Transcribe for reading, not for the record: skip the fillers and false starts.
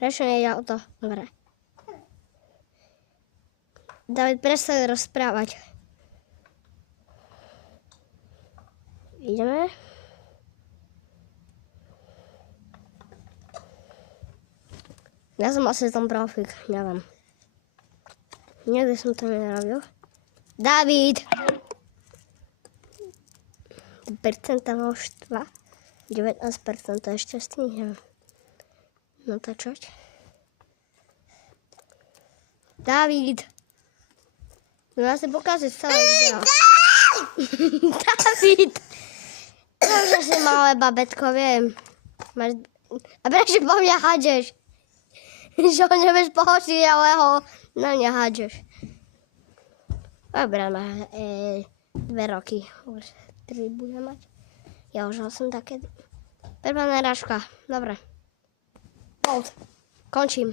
Prečo nejde o to? Dobre. David, prestaň rozprávať. Ideme. Ja som asi tam profík, neviem. Nikdy som to nerobil. David! Percenta množstva. 19% ešte stihnem natáčať. David! No ja si pokaziť celé video. David! Že si malé babetko, viem. A prečo po mňa hádžeš? Že ho nevieš pohočiť, ale ho na mňa hádžeš. Dobre, na 2 roky. Už 3 budem mať. Ja už som také... Prvá narážka. Dobre. Končím.